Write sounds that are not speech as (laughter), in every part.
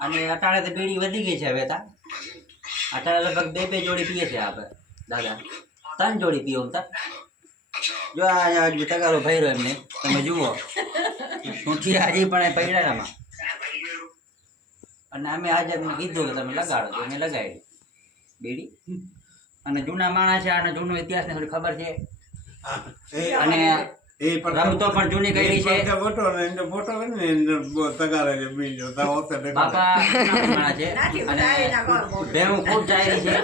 અને અટાણે તો બીડી વધી ગઈ છે હવે તા. અટાણે લગભગ બે બે જોડી પીએ છે આપણે દાદા. ત્રણ જોડી પીઓ તા. જો આ આ જે તગારો ભર્યો એમને તમે જુઓ. સૂંઠી હાજી પણ એ પૈડામાં અને અમે આજે એમને કીધું કે તમે લગાડો તો એને લગાડી. બીડી. અને જૂના માણસ છે અને જૂનો ઇતિહાસને થોડી ખબર છે. અને એ રમતો પણ જૂની કરી છે. ફોટો ને એનો ફોટો ને એનો તગારે જે બીજો તા હોતે બાપા છે. અને ભેહું ખૂબ જાય છે.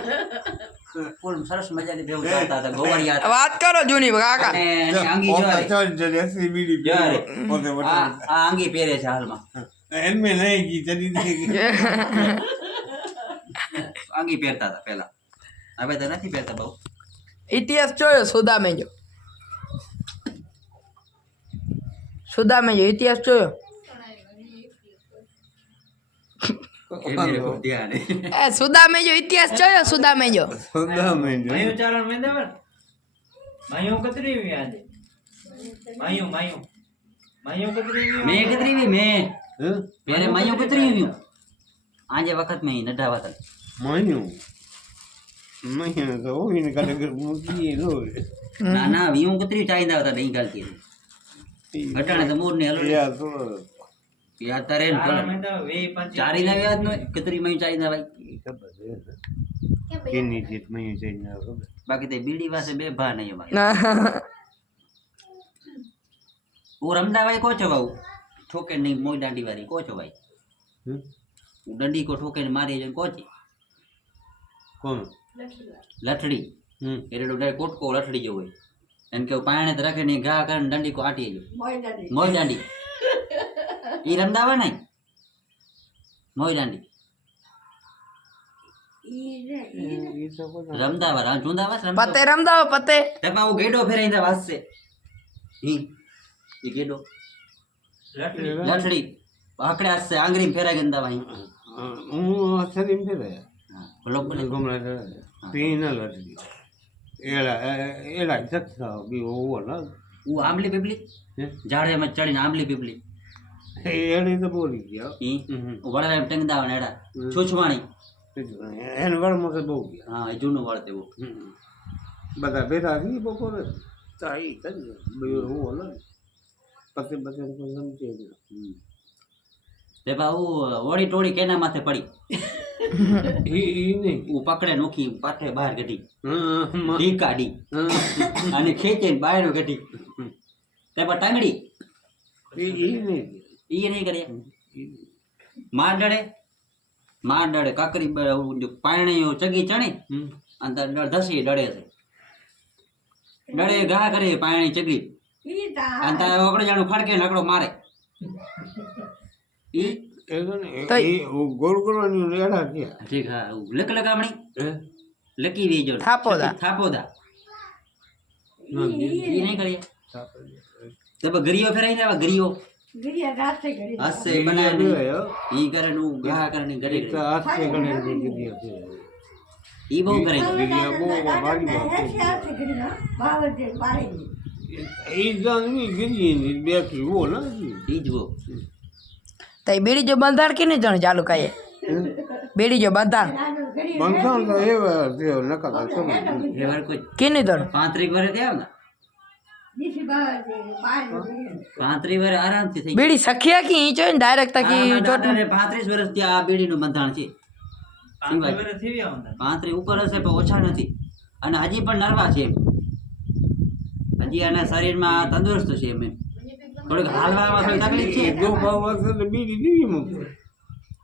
ફૂલ સરસ મજાની ભેહું ચાલતા હતા ગોવાળિયા વાત કરો જૂની કાકા. અને આંગી જે આ. આંગી પહેરે છે હાલમાં. એમ નહીં કી ચડી આંગી પહેરતા હતા પહેલા. હવે તો નથી પહેરતા બહુ. ઇતિહાસ જોયો સુદામે જો સુદામે જો ઇતિહાસ જોયો? એમને ખૂબ ધ્યાન એ સુદામે જો ઇતિહાસ જોયો સુદામે જો? સોદા મેં જો. માયું ચારણ મેંદાવર માયું કતરી આવી આજે. માયું માયું. માયું કતરી આવી મેં કતરી મેં. હે? પહેરે માયો કતરી આવ્યું આજે વખત મેં નઢાવા હતા માન્યું માન્યું તો ઓઈને કાલે ઘર મૂકી લો. ના ના વીવું કતરી ચાઈદા હતા નહીં ગાલતી હતી તો મોર ને હલો યાદ તારે ને ચારણ ભલે. મેંદાવર વે પાંચ ચારી ના યાદ નો કતરી માં ચાઈદા ભાઈ એ ખબર છે કેની જીત માન્યું છે ને બાકી તે બીડી પાસે બે ભા નહીં અમારે હું રમદાભાઈ કો છો ભાऊ ઠોકે નહીં મોઈ દાંડી વાળી કો છો ભાઈ? હું? દંડી કો ઠોકે ને મારી જઈને કોચી કોણ? લઠડી હમ. એટલે કોટકો લઠડી જેવો હોય. એમ કે પાણે તો રાખે નહીં ઘા કરીને દંડી કો આટી જો મોઈ દાંડી. (laughs) ઈ રમદાવા નહીં? મોઈ દાંડી. એ તો કોઈ રમદાવા રામ ચુંદાવા પતે રમદાવ પતે. તેમાં હું ગેડો ફેરાઈને વાસશે હી ઈ ગેડો. લટલી લઠડી. આકડે હસશે આંગળી ફેરાઈ ગંદા ભાઈ હું સરીમ છે રે હા બોલો બોલે ગમલા પી ન લડી એલા એલા જથ્થા બી ઓવો ના. હું આંબલી પીપલી? ઝાડે માં ચડીને આંબલી પીપલી. એડી તો બોલી ગયા. વળવા એમ ટેંગદાવા એડા. છૂછવાણી. એને વળમાં તો બહુ ગયા. હા એ જૂનું વળ તેવું. બધા ભેગા થઈ બપોરે તાઈ કરી બે સમજે. તે બા ઓળી ટોળી કેના માથે પડી? ઈ ઈ નહીં. હું પકડે નોખી પાથે બહાર કાઢી ઢી કાઢી. અને ખેંચીને બહાર કાઢી તે પર ટાંગડી? ઈ ઈ નહીં. કરે માર ડળે માર ડળે કાકરી બ- પાણીઓ ચગી ચણી અને ધસી ડળે છે. ડળે ઘા કરી પાણી ચગી. અને તારે ઓગળે જાણું ફડકે નકડો મારે. ગરીઓ ફેરાઈ જાય ગરીઓ. હસે બનાવે. ઈ કરે નું ઘા કરે ની ગરી તો હાથે ગળે ની ગીરી હતી. ઈ બહુ કરે છે. ગીરી બહુ ભારી ભારી. એ જાણવી ગીરી બેઠી વો ના. ઈ જુઓ. તઈ બીડી જો બંધાણ કે નહીં જણ ચાલુ કાંઈ? બેડી જો બંધાણ. બંધાણ તો એવા તે નકા તો એ કોઈ કેની જણ? પાંત્રીસ વર્ષ થયા ને? પાંત્રીસ વર્ષ આરામથી થઈ બીડી સખિયા કે ઈ જોઈને ડાયરેક્ટ તકી ચોટ પાંત્રીસ વર્ષ ત્યાં આ બીડીનું બંધાણ છે. પાંત્રીસ ઉપર હશે પણ ઓછા નથી. અને હજી પણ નરવા છે હજી આના શરીરમાં તંદુરસ્ત છે એમ એમ. થોડીક હાલવામાં થોડી તકલીફ છે. જો ભાવ હશે તો બીડી બીડી મૂકે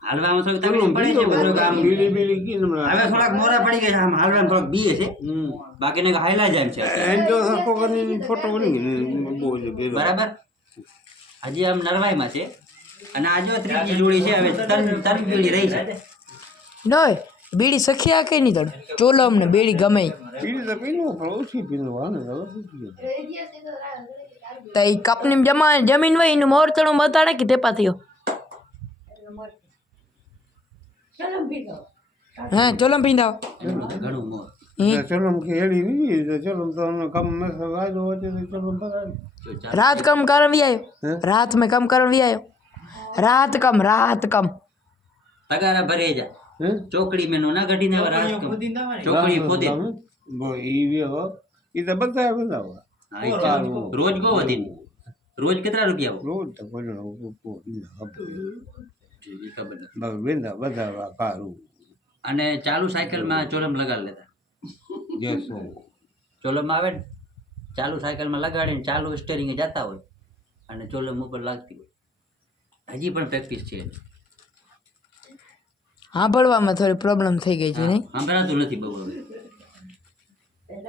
હાલવામાં થોડી તકલીફ પડે છે બધું કામ. બીડી બીડી કી હવે થોડાક મોરા પડી ગયા છે આમ હાલવામાં થોડાક બીએ છે. બાકી બાકીને હાયલા જાય છે. એમ જો સરખો કરીને ફોટો બની બહુ બરાબર? હજી આમ નરવાઈમાં છે. અને આજો ત્રીજી જોડી છે હવે તન ત્રણ બીડી રહી છે. નોય બીડી સખિયા કે નહીં તડ ચોલમ ને બીડી ગમે બીડી તો પીનું ઓછી પીનું ને પીવું? તઈ કપની જમા જમીન હોય એનું મોરતણું બતાડે કે તેપા થયો હા ચોલમ પીંધાવ ઘણું ઘણું મોર હી ચલો એમ કે હેડી નહીં તો ચલો તો અમે કમ મેં વાજો વચ્ચે તો ચલો બરાબર જો ચાલ. रात कम करन भी आयो हैं? रात में कम करन भी आयो रात कम रात कम તગારા ભરે જા હે ચોકડી મેનું ના ગઢીને હવે રાસ ચોકડીઓ ખોદીને દાવાની. ચોકડી ખોદે બો ઈ વ્યો ઈ તો બધા બધા હા, ઈ ચાલે. રોજ બહુ વધી. રોજ કેટલા રૂપિયા? રોજ તો બધા અને ચાલુ સાયકલમાં ચોલમ લગાડી લેતા. ચોલમ આવે ને ચાલુ સાયકલમાં લગાડીને ચાલુ સ્ટેરિંગે જતા હોય અને ચોલમ ઉપર લાગતી હોય. હજી પણ પ્રેક્ટિસ છે. સાંભળવામાં થોડી પ્રોબ્લેમ થઈ ગઈ છે નહીં? સાંભળાતું નથી બહુ હવે